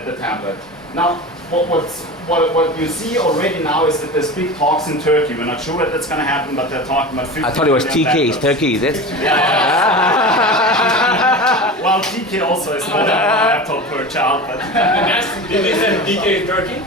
at the tablet. Now, what you see already now is that there's big talks in Turkey. We're not sure when that's going to happen, but they're talking about 50 I thought it was million TK, it's tablets. Turkey, is it? Well, TK also is not a laptop per child, but Did they send DK in Turkey?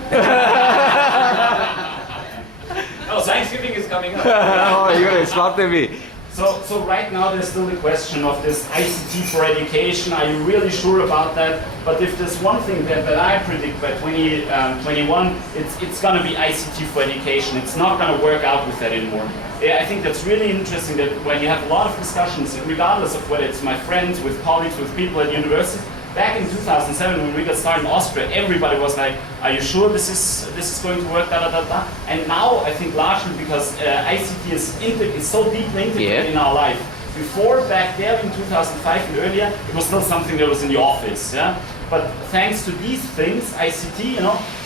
Oh, Thanksgiving is coming up. Oh, you're going to slaughter me. So right now there's still the question of this ICT for education. Are you really sure about that? But if there's one thing that I predict by 2021, it's going to be ICT for education. It's not going to work out with that anymore. Yeah, I think that's really interesting that when you have a lot of discussions, regardless of whether it's my friends, with colleagues, with people at university, back in 2007 when we got started in Austria, everybody was like, are you sure this is going to work, da da da da? And now I think largely because ICT is so deeply integrated in our life. Before, back there in 2005 and earlier, it was still something that was in the office, yeah? But thanks to these things, ICT,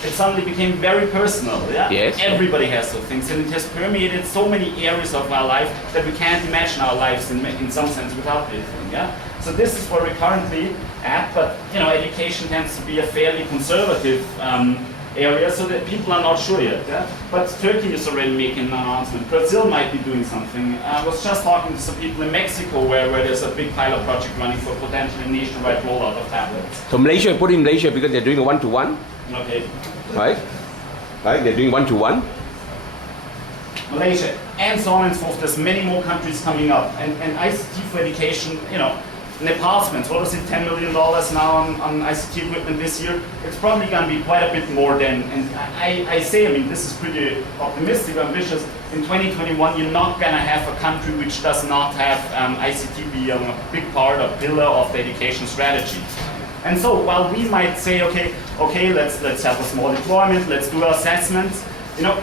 it suddenly became very personal, yeah? Yes. Everybody has those things, and it has permeated so many areas of our life that we can't imagine our lives in some sense without this thing, yeah? So this is where we're currently at, but education tends to be a fairly conservative area, so that people are not sure yet. Yeah? But Turkey is already making an announcement. Brazil might be doing something. I was just talking to some people in Mexico where there's a big pilot project running for potentially nationwide rollout of tablets. So Malaysia, put in Malaysia because they're doing a one-to-one, Okay. right? Right, they're doing one-to-one. Malaysia, and so on and so forth. There's many more countries coming up, and ICT for education, Nepal spends, what was it, $10 million now on ICT equipment this year? It's probably going to be quite a bit more than, and I say, this is pretty optimistic, ambitious. In 2021, you're not going to have a country which does not have ICT be a big part, a pillar of the education strategy. And so while we might say, okay, let's have a small deployment, let's do assessments,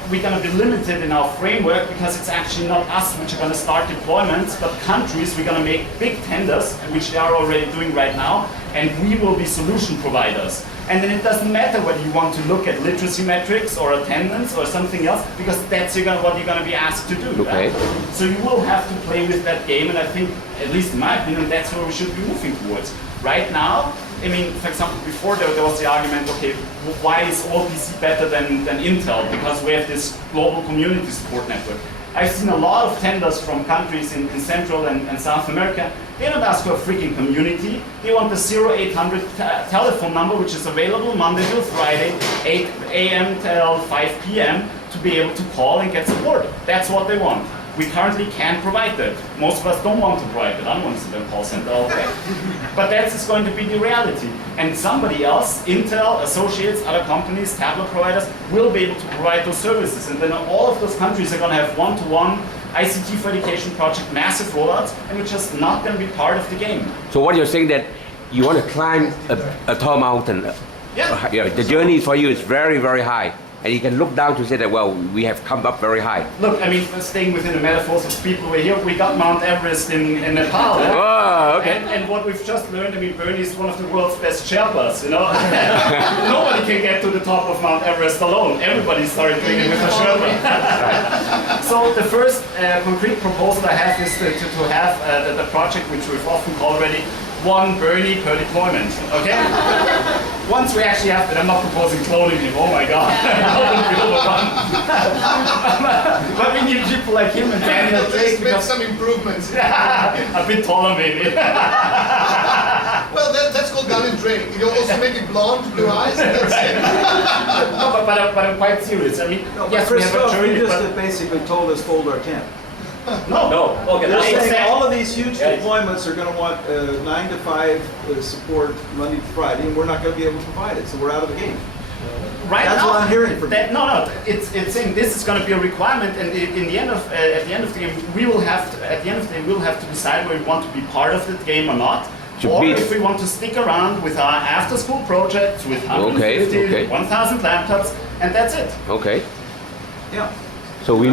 we're going to be limited in our framework because it's actually not us which are going to start deployments, but countries. We're going to make big tenders, which they are already doing right now, and we will be solution providers. And then it doesn't matter whether you want to look at literacy metrics or attendance or something else, because that's what you're going to be asked to do. Okay. Right? So you will have to play with that game, and I think, at least in my opinion, that's where we should be moving towards. Right now, for example, before there was the argument, okay, why is OLPC better than Intel? Because we have this global community support network. I've seen a lot of tenders from countries in Central and South America. They don't ask for a freaking community. They want the 0800 telephone number, which is available Monday till Friday, 8 a.m. till 5 p.m. to be able to call and get support. That's what they want. We currently can't provide that. Most of us don't want to provide that. I don't want to sit in a call center all day. But that's going to be the reality. And somebody else, Intel, associates, other companies, tablet providers, will be able to provide those services. And then all of those countries are going to have one-to-one ICT for education project, massive rollouts, and we're just not going to be part of the game. So what you're saying that you want to climb a tall mountain. Yeah. The journey for you is very, very high. And you can look down to say that, well, we have come up very high. Look, staying within the metaphors of people we're here, we got Mount Everest in Nepal. Yeah? Oh, okay. And what we've just learned, Bernie is one of the world's best Sherpas, Nobody can get to the top of Mount Everest alone. Everybody started doing it with a Sherpa. So the first concrete proposal I have is to have the project, which we've often called already, one Bernie per deployment, okay? Once we actually have that, I'm not proposing cloning him, oh my god. But we need people like him and Daniel Drake. Let's make some improvements. A bit taller maybe. Well, that's called gun and training. You also make it blonde, blue eyes, and that's it. No, but I'm quite serious. Yes, we have a journey, you just but basically told us fold our tent. no. Okay, You're saying exactly. all of these huge Yeah. deployments are going to want 9 to 5 support Monday to Friday, and we're not going to be able to provide it, so we're out of the game. Right That's now, what I'm hearing from you. No, it's saying this is going to be a requirement, and in the end of at the end of the game, we'll have to decide whether we want to be part of the game or not, or if we want to stick around with our after-school projects with 150, 1,000 laptops, and that's it. Okay. Yeah. So we know